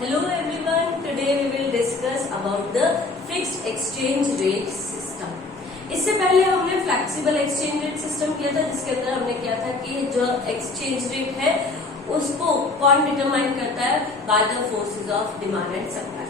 Hello everyone, today we will discuss about the fixed exchange rate system. इससे पहले हमने flexible exchange rate system किया था, जिसके अंदर हमने किया था कि जो एक्सचेंज रेट है उसको कौन डिटरमाइन करता है, by the forces of demand and supply.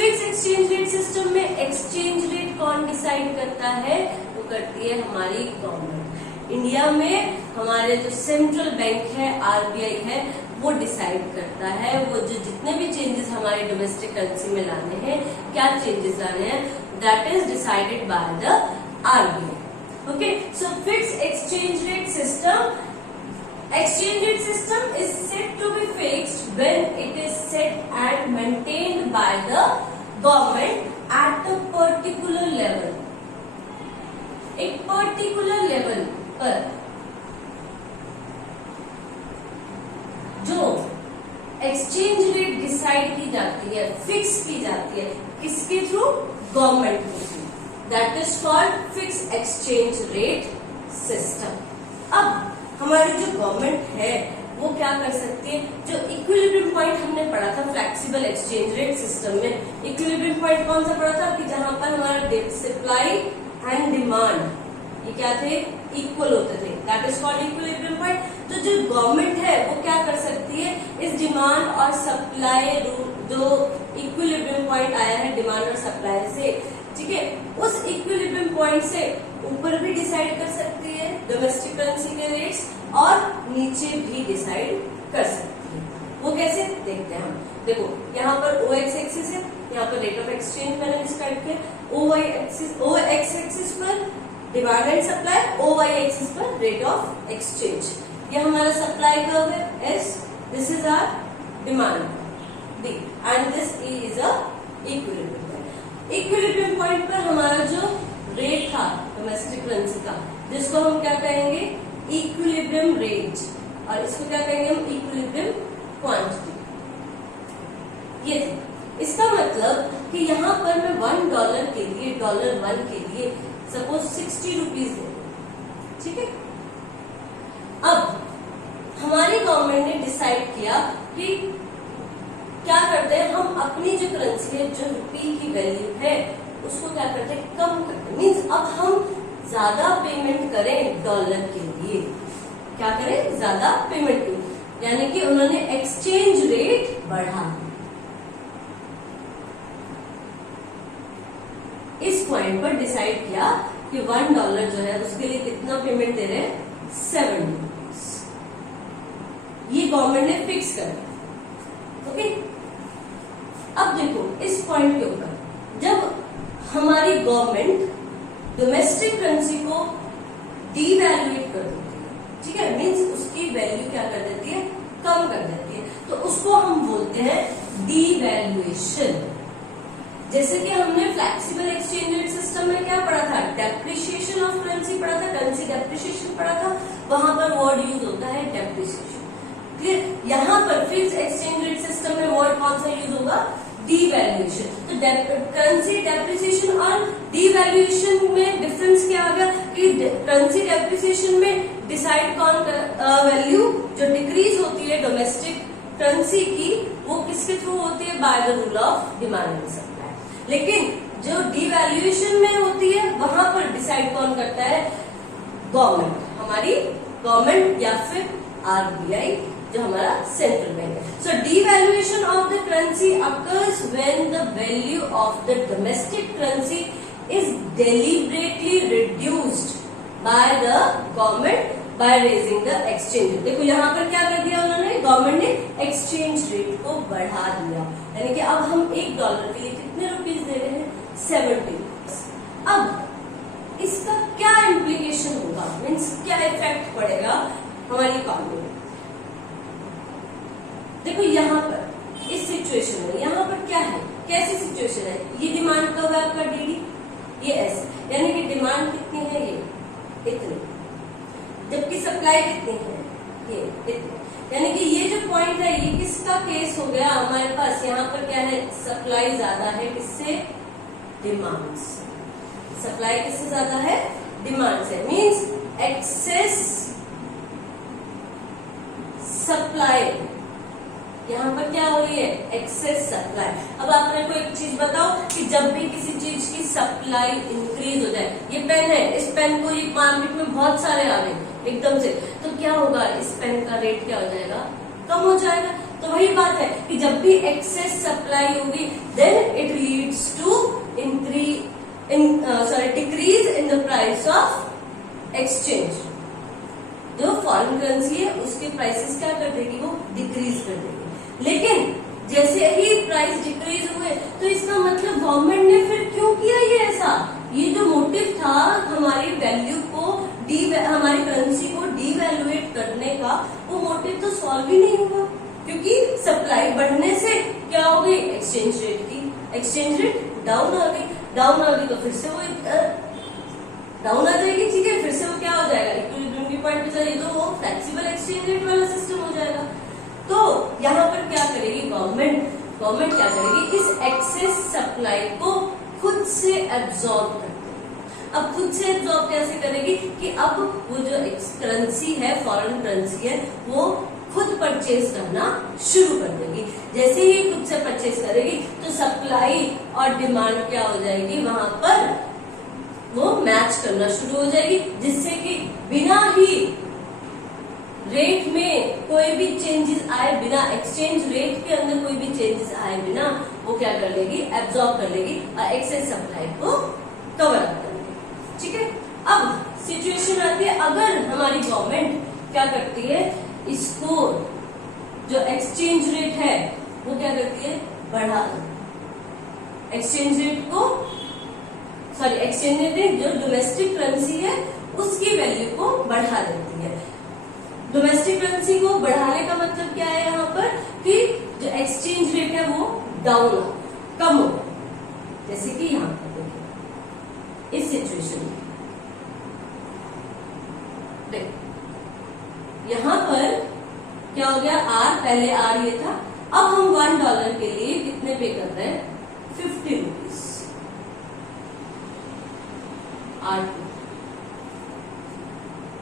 Fix exchange rate system में एक्सचेंज रेट कौन डिसाइड करता है, वो करती है हमारी गवर्नमेंट। इंडिया में हमारे जो सेंट्रल बैंक है, आरबीआई है, वो डिसाइड करता है। वो जो जितने भी चेंजेस हमारे डोमेस्टिक करेंसी में लाने हैं, क्या चेंजेस लाने हैं, that is decided by the RBI. Okay, so fix exchange rate system, exchange rate system is said to be fixed when it is set and maintained by the government at a particular level। एक particular level पर जो exchange rate decide की जाती है, fix की जाती है, किसके थ्रू, गवर्नमेंट के through, that is called fix exchange rate system. अब हमारी जो गवर्नमेंट है वो क्या कर सकती है, जो इक्विलिब्रियम पॉइंट हमने पढ़ा था फ्लेक्सिबल एक्सचेंज रेट सिस्टम में, इक्विलिब्रियम पॉइंट कौन सा पढ़ा था, कि जहां पर हमारा सप्लाई एंड डिमांड ये क्या थे, इक्वल होते थे, that is called equilibrium point. तो जो गवर्नमेंट है वो क्या कर सकती है, इस डिमांड और सप्लाई, जो इक्विलिब्रियम पॉइंट आया है डिमांड और सप्लाई से, ठीक है, उस इक्विलिब्रियम पॉइंट से ऊपर भी डिसाइड कर सकती है डोमेस्टिक करेंसी के रेट्स, और नीचे भी डिसाइड कर सकती है। वो कैसे, देखते हैं हम। देखो यहाँ पर ओ एक्स एक्सिस है, यहाँ पर रेट ऑफ एक्सचेंज मैंने डिस्क्राइब किया, ओ एक्स एक्सिस पर demand and supply, O Y axis पर रेट ऑफ एक्सचेंज। ये हमारा सप्लाई कर्व है S, this is our demand D, and this is a equilibrium point. Equilibrium point पर हमारा जो रेट था डोमेस्टिक करेंसी का, जिसको हम क्या कहेंगे, इक्विलिब्रियम रेट, और इसको क्या कहेंगे हम, इक्विलिब्रियम क्वांटिटी। ये थे। इसका मतलब कि यहाँ पर मैं $1 के लिए, $1 के लिए सपोज 60 रुपीज दे, ठीक है। अब हमारी गवर्नमेंट ने डिसाइड किया कि क्या करते हैं, हम अपनी जो करेंसी है, जो रुपी की वैल्यू है, उसको क्या करते हैं, कम करते हैं। मीन्स अब हम ज्यादा पेमेंट करें $1 के लिए, क्या करें, ज्यादा पेमेंट करें, यानी कि उन्होंने एक्सचेंज रेट बढ़ा। इस पॉइंट पर डिसाइड किया कि $1 जो है उसके लिए कितना पेमेंट दे रहे हैं, 7 रुपीज। ये गवर्नमेंट ने फिक्स कर दिया। ओके, अब देखो इस पॉइंट के ऊपर जब हमारी गवर्नमेंट डोमेस्टिक करेंसी को डीवैल्यूएट कर देती है, ठीक है, मीन्स उसकी वैल्यू क्या कर देती है, कम कर देती है, तो उसको हम बोलते हैं डीवैल्यूएशन। जैसे कि हमने फ्लेक्सिबल एक्सचेंज रेट सिस्टम में क्या पढ़ा था, डेप्रिसिएशन ऑफ करेंसी पढ़ा था, करेंसी डेप्रिसिएशन पढ़ा था, वहां पर वर्ड यूज होता है डेप्रिसिएशन। क्लियर। यहाँ पर फिक्स एक्सचेंज रेट सिस्टम में वर्ड कौन सा यूज होगा, डीवैल्यूएशन। तो करेंसी डेप्रिसिएशन और डीवैल्यूएशन में डिफरेंस क्या आ गया, कि करेंसी डेप्रिसिएशन में डिसाइड कौन, वैल्यू जो डिक्रीज होती है डोमेस्टिक करेंसी की, वो किसके थ्रू होती है, by the rule of demand and supply. लेकिन जो डीवैल्यूएशन में होती है, वहां पर डिसाइड कौन करता है, गवर्नमेंट, हमारी गवर्नमेंट या फिर आरबीआई, जो हमारा सेंट्रल बैंक है। सो devaluation of the currency occurs when the value of the domestic currency is deliberately reduced by the government by raising the exchange rate। देखो यहाँ पर क्या कर दिया उन्होंने, गवर्नमेंट ने एक्सचेंज रेट को बढ़ा दिया, यानी कि अब हम $1 के लिए कितने रुपीज दे रहे हैं, 70 रुपीज। अब इसका क्या इम्प्लीकेशन होगा, मीन्स क्या इफेक्ट पड़ेगा हमारी इकोनॉमी में। देखो यहाँ पर इस सिचुएशन में, यहाँ पर क्या है, कैसी सिचुएशन है, ये डिमांड कब है आपका डीडी, ये एस, यानी कि डिमांड कितनी है, ये इतनी, जबकि सप्लाई कितनी है, ये इतनी, यानी कि ये जो पॉइंट है ये किसका केस हो गया, हमारे पास यहाँ पर क्या है, सप्लाई ज्यादा है, किससे, डिमांड से। सप्लाई किससे ज्यादा है, डिमांड से, मीन्स एक्सेस सप्लाई यहाँ पर क्या हो रही है, एक्सेस सप्लाई। अब आप मेरे को एक चीज बताओ कि जब भी किसी चीज की सप्लाई इंक्रीज हो जाए, ये पेन है, इस पेन को ये मार्केट में बहुत सारे आ गए एकदम से, तो क्या होगा, इस पेन का रेट क्या हो जाएगा, कम हो जाएगा। तो वही बात है कि जब भी एक्सेस सप्लाई होगी then it leads to decrease in the price of exchange. जो फॉरेन करेंसी है उसके प्राइसेस क्या कर देगी, वो डिक्रीज कर देगी। लेकिन जैसे ही प्राइस डिक्रीज हुए तो इसका मतलब गवर्नमेंट ने फिर क्यों किया ये ऐसा, ये जो मोटिव था हमारी वैल्यू को हमारी करेंसी को डीवैल्यूएट करने का, वो मोटिव तो सॉल्व ही नहीं हुआ, क्योंकि सप्लाई बढ़ने से क्या हो गई, एक्सचेंज रेट डाउन आ गई तो फिर से वो डाउन आ जाएगी, ठीक है, फिर से वो क्या हो जाएगा, इक्विलिब्रियम की पॉइंट पे चलेगी, तो वो फ्लेक्सिबल एक्सचेंज रेट वाला सिस्टम हो जाएगा। तो यहाँ पर क्या करेगी गवर्नमेंट क्या करेगी, इस एक्सेस सप्लाई को खुद से एब्जॉर्ब करती है। अब खुद से एब्जॉर्ब कैसे करेगी कि अब वो जो करेंसी है, फॉरेन करेंसी है, वो खुद परचेज करना शुरू कर देगी। जैसे ही खुद से परचेज करेगी तो सप्लाई और डिमांड क्या हो जाएगी, वहां पर वो मैच करना शुरू हो जाएगी, जिससे कि बिना ही रेट में कोई भी चेंजेस आए बिना, एक्सचेंज रेट के अंदर कोई भी चेंजेस आए बिना, वो क्या कर लेगी, एब्जॉर्ब कर लेगी और एक्सेस सप्लाई को कवर अप कर लेगी। ठीक है, अब सिचुएशन आती है अगर हमारी गवर्नमेंट क्या करती है, इसको जो एक्सचेंज रेट है वो क्या करती है, बढ़ा दो। एक्सचेंज रेट जो डोमेस्टिक करेंसी है उसकी वैल्यू को बढ़ा देती है। डोमेस्टिक करेंसी को बढ़ाने का मतलब क्या है यहाँ पर, कि जो एक्सचेंज रेट है वो डाउन कम हो, जैसे कि यहाँ पर देखिए इस सिचुएशन में यहाँ पर क्या हो गया, आर, पहले आर ये था, अब हम $1 के लिए कितने पे कर रहे हैं, 50 रुपीज R2।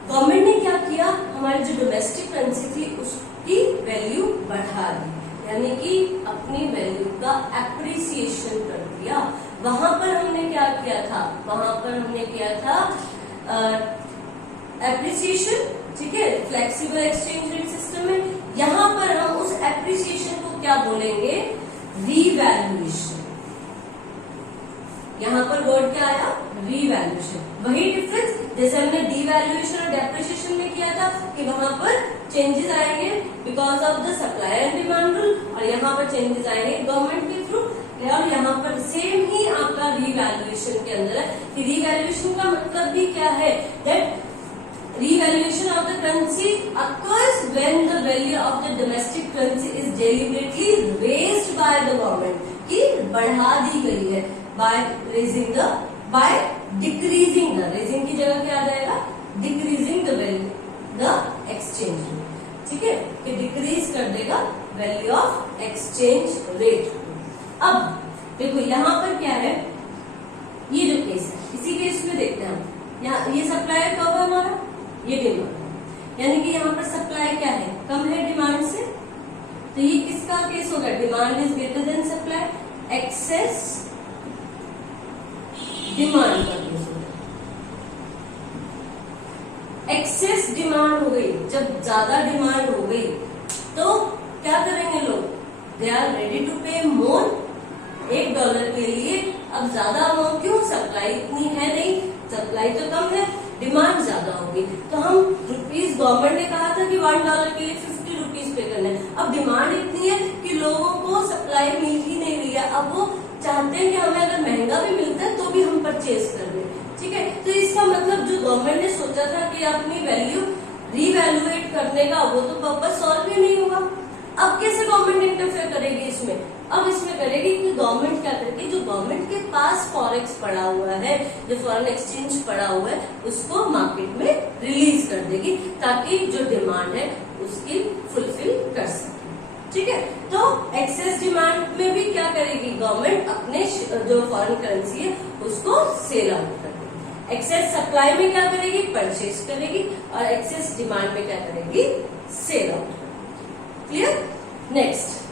गवर्नमेंट ने क्या किया, हमारी जो डोमेस्टिक करेंसी थी उसकी वैल्यू बढ़ा दी, यानी कि अपनी वैल्यू का एप्रिसिएशन कर दिया। वहां पर हमने क्या किया था, एप्रिसिएशन, ठीक है, फ्लेक्सिबल एक्सचेंज रेट सिस्टम में। यहां पर हम उस एप्रिसिएशन को क्या बोलेंगे, रीवैल्यूएशन। यहाँ पर वर्ड क्या आया, रीवैल्यूएशन। वही डिफरेंस जैसे हमने डीवैल्यूएशन और डेप्रिसिएशन में किया था कि वहां पर चेंजेस आएंगे because of the supply and demand rule, और यहाँ पर चेंजेस आएंगे गवर्नमेंट के थ्रू। और यहाँ पर सेम ही आपका रीवैल्यूएशन के अंदर है कि रीवैल्यूएशन का मतलब भी क्या है, that revaluation of the currency occurs when the value of the domestic currency is deliberately raised by the government, कि बढ़ा दी गई है by decreasing the, raising की जगह क्या आ जाएगा, decreasing the value, the exchange rate, ठीक है, कि डिक्रीज कर देगा वैल्यू ऑफ एक्सचेंज रेट। अब देखो यहाँ पर क्या है, ये जो केस है इसी केस में देखते हैं हम, यहाँ ये सप्लाई कब है हमारा, ये डिमांड, यानी कि यहाँ पर सप्लाई क्या है, कम है डिमांड से, तो ये किसका केस होगा, demand is greater than supply, excess demand का केस होगा। एक्सेस डिमांड हो गई, जब ज्यादा डिमांड हो गई तो क्या करेंगे लोग, दे आर रेडी टू पे मोर, $1 के लिए अब ज्यादा अमाउंट, क्यों, सप्लाई इतनी है नहीं, सप्लाई तो कम है, डिमांड ज्यादा होगी, तो हम रुपीज, गवर्नमेंट ने कहा था कि $1 के लिए 50 रुपीज पे करना है, अब डिमांड इतनी है कि लोगों को सप्लाई मिल ही नहीं रही है, अब वो चाहते हैं कि हमें अगर महंगा भी मिलता है तो भी हम परचेज कर लें, ठीक है। तो इसका मतलब जो गवर्नमेंट ने सोचा था कि अपनी वैल्यू रीवैल्यूएट करने का, वो तो पर्पस सॉल्व ही नहीं हुआ। अब कैसे गवर्नमेंट इंटरफेयर करेगी इसमें, अब इसमें करेगी कि गवर्नमेंट क्या करेगी, जो गवर्नमेंट के पास फॉरेक्स पड़ा हुआ है, जो फॉरेन एक्सचेंज पड़ा हुआ है, उसको मार्केट में रिलीज कर देगी ताकि जो डिमांड है उसकी फुलफिल कर सके, ठीक है। तो एक्सेस डिमांड में भी क्या करेगी गवर्नमेंट, अपने जो फॉरेन करेंसी है उसको सेल आउट कर देगी। एक्सेस सप्लाई में क्या करेगी, परचेज करेगी, और एक्सेस डिमांड में क्या करेगी, सेल आउट। क्लियर। नेक्स्ट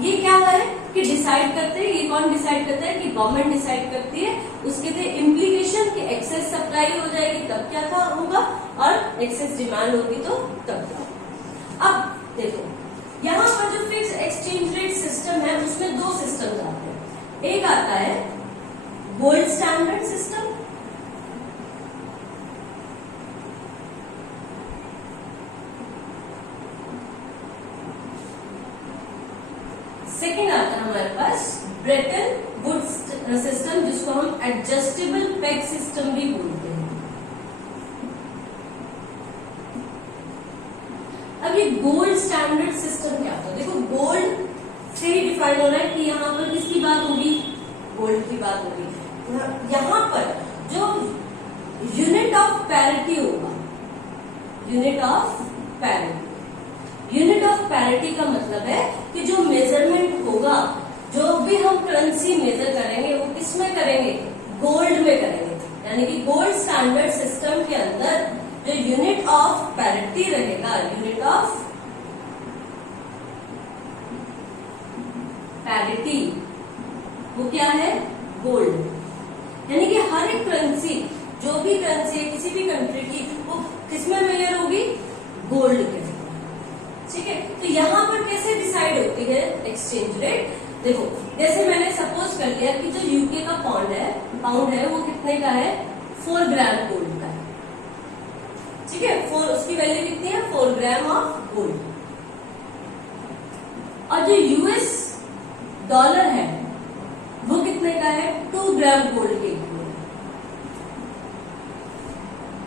ये क्या है कि डिसाइड करते हैं, ये कौन डिसाइड करता है कि गवर्नमेंट डिसाइड करती है। उसके थे इम्प्लीकेशन कि एक्सेस सप्लाई हो जाएगी तब क्या था होगा, और एक्सेस डिमांड होगी तो तब क्या। अब देखो यहाँ पर जो फिक्स एक्सचेंज रेट सिस्टम है उसमें दो सिस्टम आते हैं। एक आता है गोल्ड स्टैंडर्ड सिस्टम, सेकेंड आता है हमारे पास ब्रेटन वुड्स सिस्टम, जिसको हम एडजस्टेबल पेग सिस्टम भी बोलते हैं। अब ये गोल्ड स्टैंडर्ड सिस्टम क्या होता है? देखो गोल्ड से ही डिफाइन हो रहा है कि यहाँ पर किसकी बात होगी, गोल्ड की बात होगी। यहाँ पर जो यूनिट ऑफ पैरिटी होगा, unit of parity, unit of parity का मतलब है कि जो मेजरमेंट होगा, जो भी हम करेंसी मेजर करेंगे वो किस में करेंगे, गोल्ड में करेंगे। यानी कि गोल्ड स्टैंडर्ड सिस्टम के अंदर जो यूनिट ऑफ पैरिटी रहेगा, यूनिट ऑफ पैरिटी वो क्या है, गोल्ड। यानी कि हर एक करेंसी, जो भी करेंसी है किसी भी कंट्री की, वो किसमें मेजर होगी, गोल्ड के। ठीक है, तो यहाँ पर कैसे डिसाइड होती है एक्सचेंज रेट? देखो जैसे मैंने सपोज कर लिया कि जो यूके का पाउंड है वो कितने का है, 4 ग्राम गोल्ड का है। ठीक है, 4 उसकी वैल्यू कितनी है, 4 ग्राम ऑफ गोल्ड। और जो यूएस डॉलर है वो कितने का है, 2 ग्राम गोल्ड के इक्वल।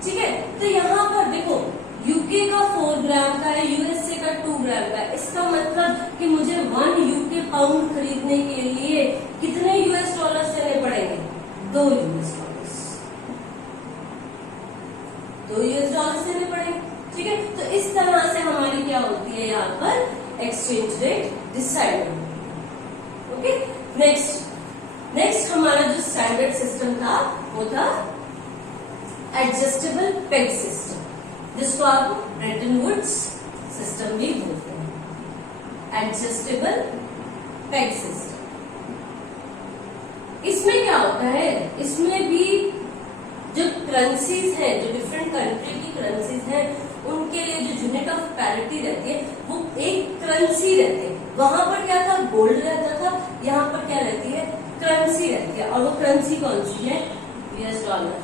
ठीक है, तो यहाँ पर देखो यूके का 4 ग्राम का है, यूएसए का 2 ग्राम का है। इसका मतलब कि मुझे 1 यूके पाउंड खरीदने के लिए कितने यूएस डॉलर देने पड़ेंगे, 2 यूएस डॉलर, 2 यूएस डॉलर देने पड़ेंगे। ठीक है, तो इस तरह से हमारी क्या होती है यहाँ पर एक्सचेंज रेट डिसाइड होती है। ओके, नेक्स्ट हमारा जो स्टैंडर्ड सिस्टम था वो था एडजस्टेबल पेग सिस्टम, जिसको आप ब्रेटन वुड्स सिस्टम भी बोलते हैं, एडजस्टेबल पेग सिस्टम। इसमें क्या होता है, इसमें भी जो करेंसीज हैं, जो डिफरेंट कंट्री की करेंसीज हैं, उनके लिए जो यूनिट ऑफ पैरिटी रहती है वो एक करेंसी रहती है। वहां पर क्या था, गोल्ड रहता था, यहाँ पर क्या रहती है, करेंसी रहती है। और वो करेंसी कौन सी है, यूएस डॉलर।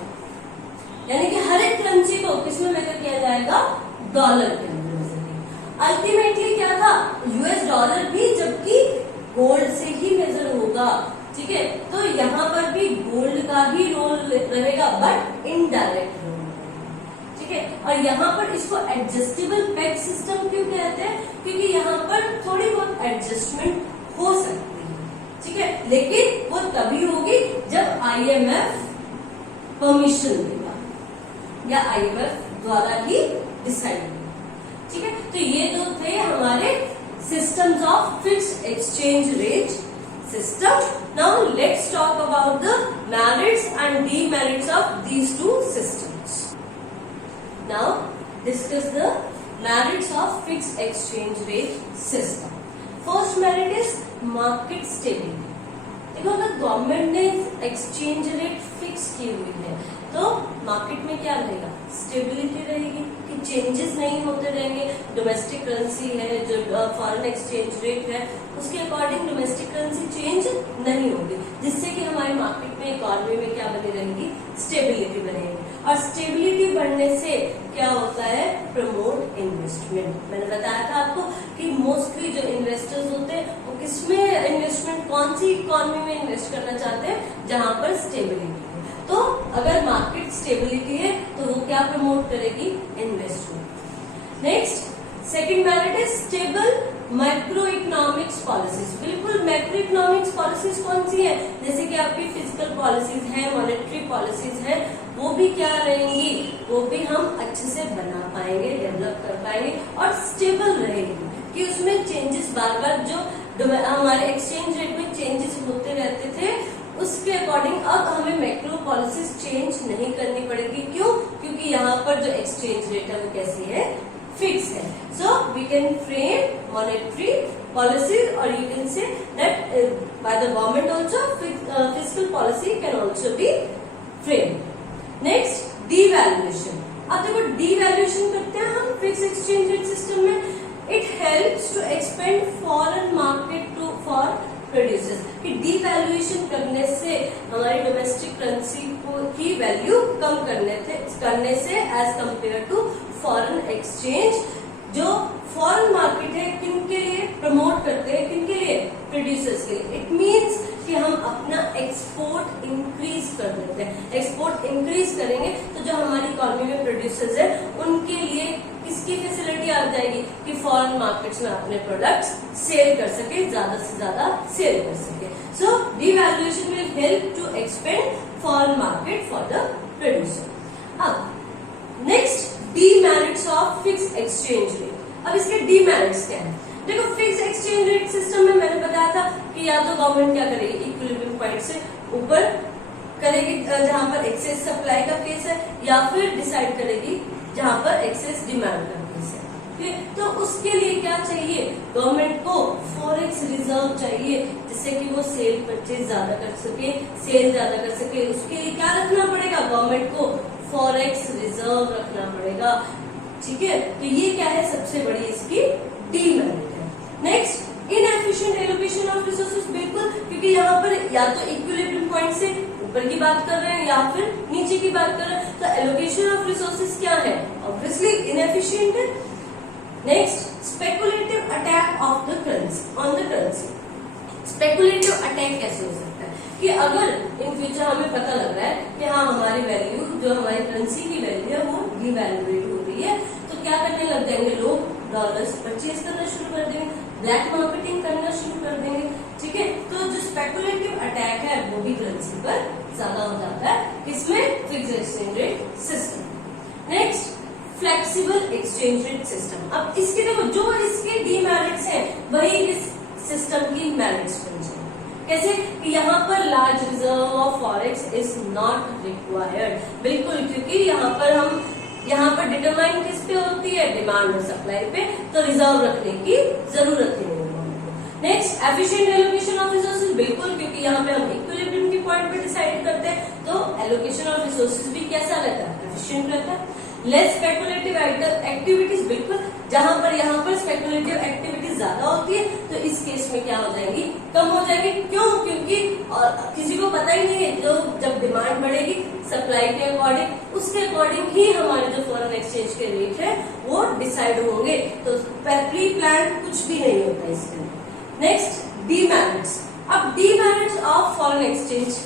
यानी कि हर एक करेंसी को किसमें मेजर किया जाएगा, डॉलर के अंदर मेजर किया। अल्टीमेटली क्या था, यूएस डॉलर भी जबकि गोल्ड से ही मेजर होगा। ठीक है, तो यहाँ पर भी गोल्ड का ही रोल रहेगा, बट इनडायरेक्ट रोल। ठीक है, और यहाँ पर इसको एडजस्टेबल पेग सिस्टम क्यों कहते हैं, क्योंकि यहाँ पर थोड़ी बहुत एडजस्टमेंट हो सकती है। ठीक है, लेकिन वो तभी होगी जब आईएमएफ परमिशन देगा या आईएमएफ द्वारा ही डिसाइड होगा। ठीक है, तो ये दो थे हमारे systems of fixed exchange rate system. Now let's talk about the merits and demerits of these two systems. Now discuss the merits of fixed exchange rate system. First merit is market stability. देखो अगर government ने exchange rate fix की हुई है तो market में क्या रहेगा, स्टेबिलिटी रहेगी कि चेंजेस नहीं होते रहेंगे। डोमेस्टिक करेंसी है, जो फॉरेन एक्सचेंज रेट है, उसके अकॉर्डिंग डोमेस्टिक करेंसी चेंज नहीं होगी, जिससे कि हमारी मार्केट में, इकोनॉमी में क्या बनी रहेगी, स्टेबिलिटी बनेगी। और स्टेबिलिटी बढ़ने से क्या होता है, प्रमोट इन्वेस्टमेंट। मैंने बताया था आपको कि मोस्टली जो इन्वेस्टर्स होते हैं वो किसमें इन्वेस्टमेंट, कौन सी इकोनॉमी में इन्वेस्ट करना चाहते हैं, जहां पर स्टेबिलिटी है। तो अगर मार्केट स्टेबिलिटी है तो वो क्या प्रमोट करेगी, इन्वेस्टमेंट। नेक्स्ट सेकंड मेरिट है स्टेबल मैक्रो इकोनॉमिक्स पॉलिसीज। बिल्कुल मैक्रो इकोनॉमिक्स पॉलिसीज कौन सी है, जैसे कि आपकी फिजिकल पॉलिसीज है, मॉनेटरी पॉलिसीज है, वो भी क्या रहेंगी, वो भी हम अच्छे से बना पाएंगे, डेवलप कर पाएंगे और स्टेबल रहेगी कि उसमें चेंजेस बार बार जो हमारे एक्सचेंज रेट में चेंजेस होते रहते थे उसके अकॉर्डिंग अब हमें मैक्रो पॉलिसीज चेंज नहीं करनी पड़ेगी। क्यों, क्योंकि यहाँ पर जो एक्सचेंज रेट है वो कैसी है, फिक्स है। So we can frame monetary policy, or you can say that by the government also fiscal policy can also be framed. Next, devaluation. अब देखो devaluation करते हैं हम फिक्स एक्सचेंज रेट सिस्टम में. It helps to expand foreign market to for producers. कि devaluation करने से हमारी डोमेस्टिक करेंसी की वैल्यू कम करने से as compare to foreign exchange. जो फॉरेन मार्केट है किनके लिए प्रमोट करते हैं, किनके लिए, प्रोड्यूसर्स के लिए. इट मीन्स कि हम अपना एक्सपोर्ट इंक्रीज कर देते हैं. एक्सपोर्ट इंक्रीज करेंगे तो जो हमारी इकोनॉमी में प्रोड्यूसर्स है उनके लिए किसकी फैसिलिटी आ जाएगी कि फॉरेन मार्केट्स में अपने प्रोडक्ट्स सेल कर सके, ज्यादा से ज्यादा सेल कर सके. So devaluation will help to expand foreign market for the producer. अब next, demerits of fix exchange rate. अब इसके डीमेरिट्स क्या है? देखो, फिक्स एक्सचेंज रेट सिस्टम में मैंने बताया था कि या तो गवर्नमेंट क्या करेगी, इक्विलिब्रियम पॉइंट से ऊपर करेगी जहां पर एक्सेस सप्लाई का केस है, या फिर डिसाइड करेगी जहां पर एक्सेस डिमांड का केस है. तो उसके लिए क्या चाहिए, गवर्नमेंट को फॉरेक्स रिजर्व चाहिए, जिससे कि वो सेल परचेज ज्यादा कर सके, सेल ज्यादा कर सके. उसके लिए क्या रखना पड़ेगा, गवर्नमेंट को फॉरेक्स रिजर्व रखना पड़ेगा. ठीक है, तो ये क्या है, सबसे बड़ी इसकी डीमेरिट है. Next, inefficient allocation of resources. बिल्कुल, क्योंकि यहाँ पर या तो इक्विलिब्रियम पॉइंट से ऊपर की बात कर रहे हैं या फिर नीचे की बात कर रहे हैं, तो एलोकेशन ऑफ रिसोर्सेज क्या है, ऑब्वियसली इनएफिशिएंट है. Next, speculative attack of the currency on the currency. Speculative attack कैसे हो सकता है कि अगर इन फ्यूचर हमें पता लग रहा है कि हाँ हमारी वैल्यू, जो हमारी करेंसी की वैल्यू है वो डिवैल्यूएट हो रही है, तो क्या करने लग जाएंगे लोग, डॉलर्स परचेज करना शुरू कर देंगे, ब्लैक मार्केटिंग करना शुरू कर देंगे. ठीक है, तो जो स्पेकुलेटिव अटैक है वो भी करेंसी पर ज्यादा हो जाता है इसमें fix exchange rate system. Next, flexible exchange rate system. अब इसके देखो, जो इसके डीमेरिट्स हैं वही इस सिस्टम की मेरिट्स बन जाए. कैसे कि यहाँ पर large reserve of forex is not required. बिल्कुल, क्योंकि यहाँ पर डिटरमाइन किस पे होती है, डिमांड और सप्लाई पे, तो रिजर्व रखने की जरूरत ही नहीं है. Next, efficient allocation of resources. बिल्कुल, क्योंकि यहाँ पे हम इक्विलिब्रियम के पॉइंट पे डिसाइड करते हैं, तो एलोकेशन ऑफ रिसोर्सेज भी कैसा रहता है, एफिशिएंट रहता है. Less speculative activities. बिल्कुल, जहां पर यहाँ पर स्पेकुलेटिव एक्टिविटीज ज्यादा होती है तो इस केस में क्या हो जाएगी, कम हो जाएगी. क्यों, क्योंकि और किसी को पता ही नहीं है, जो जब डिमांड बढ़ेगी सप्लाई के अकॉर्डिंग, उसके अकॉर्डिंग ही हमारे जो फॉरेन एक्सचेंज के रेट है वो डिसाइड होंगे. तो प्री प्लान कुछ भी नहीं होता इसके लिए. Next, demerits. अब डीमेरिट्स ऑफ फॉरेन एक्सचेंज,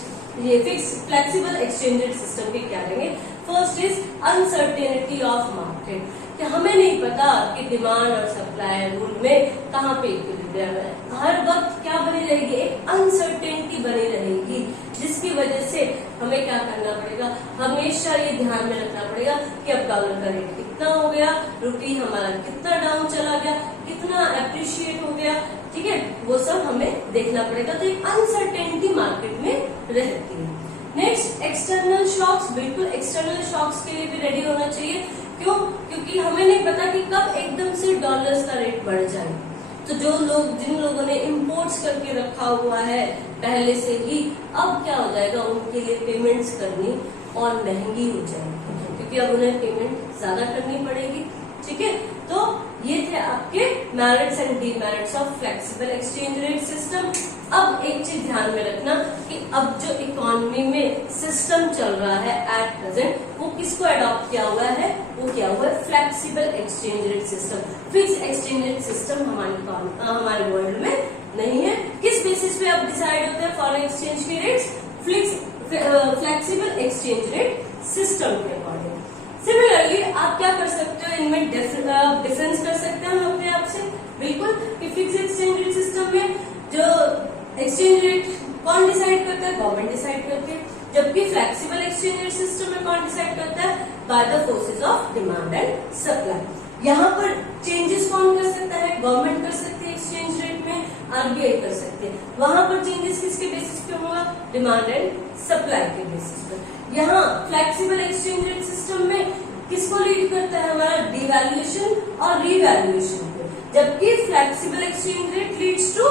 ये fix flexible exchange rate system के क्या रहेंगे. First is uncertainty of market, कि हमें नहीं पता कि डिमांड और सप्लाई रूल में कहाँ पे इक्विलिब्रियम है. हर वक्त क्या बनी रहेगी, एक अनसर्टेनिटी बनी रहेगी, जिसकी वजह से हमें क्या करना पड़ेगा, हमेशा ये ध्यान में रखना पड़ेगा कि अब डॉलर का रेट कितना हो गया, रुपी हमारा कितना डाउन चला गया, कितना अप्रिशिएट हो गया. ठीक है, वो सब हमें देखना पड़ेगा. तो एक अनसर्टेनिटी मार्केट में रहती है. Next, external shocks. बिल्कुल, एक्सटर्नल शॉक्स के लिए भी रेडी होना चाहिए. क्यों, क्योंकि हमें नहीं पता कि कब एकदम से डॉलर्स का रेट बढ़ जाए. तो जिन लोगों ने इंपोर्ट्स करके रखा हुआ है पहले से ही, अब क्या हो जाएगा, उनके लिए पेमेंट्स करनी और महंगी हो जाएगी, क्योंकि अब उन्हें पेमेंट ज्यादा करनी पड़ेगी. ठीक है, तो ये थे आपके merits and demerits of flexible exchange rate system. अब एक चीज ध्यान में रखना कि अब जो इकोनॉमी में सिस्टम चल रहा है एट प्रेजेंट, वो किसको अडॉप्ट किया हुआ है, वो क्या हुआ है, flexible exchange rate system. Fix exchange rate system हमारे वर्ल्ड में नहीं है. किस बेसिस पे अब डिसाइड होते हैं फॉरेन एक्सचेंज के rates, flexible exchange rate system के अकॉर्डिंग. सिमिलरली आप क्या कर सकते हो, इनमें डिफरेंस कर सकते हैं हम अपने आप से. बिल्कुल, कि फिक्स एक्सचेंज रेट सिस्टम में जो एक्सचेंज रेट कौन डिसाइड करता है, गवर्नमेंट डिसाइड करती है. जबकि फ्लेक्सिबल एक्सचेंज रेट सिस्टम में कौन डिसाइड करता है, by the forces of demand and supply. यहाँ पर चेंजेस कौन कर सकता है, गवर्नमेंट कर सकती है एक्सचेंज रेट में, आरबीआई कर सकती है. वहां पर चेंजेस किसके बेसिस पे होगा, डिमांड एंड सप्लाई के बेसिस पर. यहाँ फ्लेक्सिबल एक्सचेंज रेट सिस्टम में किसको लीड करता है, हमारा डिवैल्यूएशन और रिवैल्यूएशन को. जबकि flexible exchange rate leads to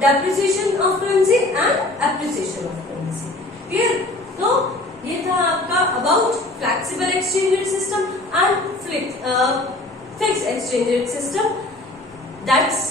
depreciation of currency and appreciation of currency. Clear? तो ये था आपका about flexible exchange rate system and fix exchange rate system. That's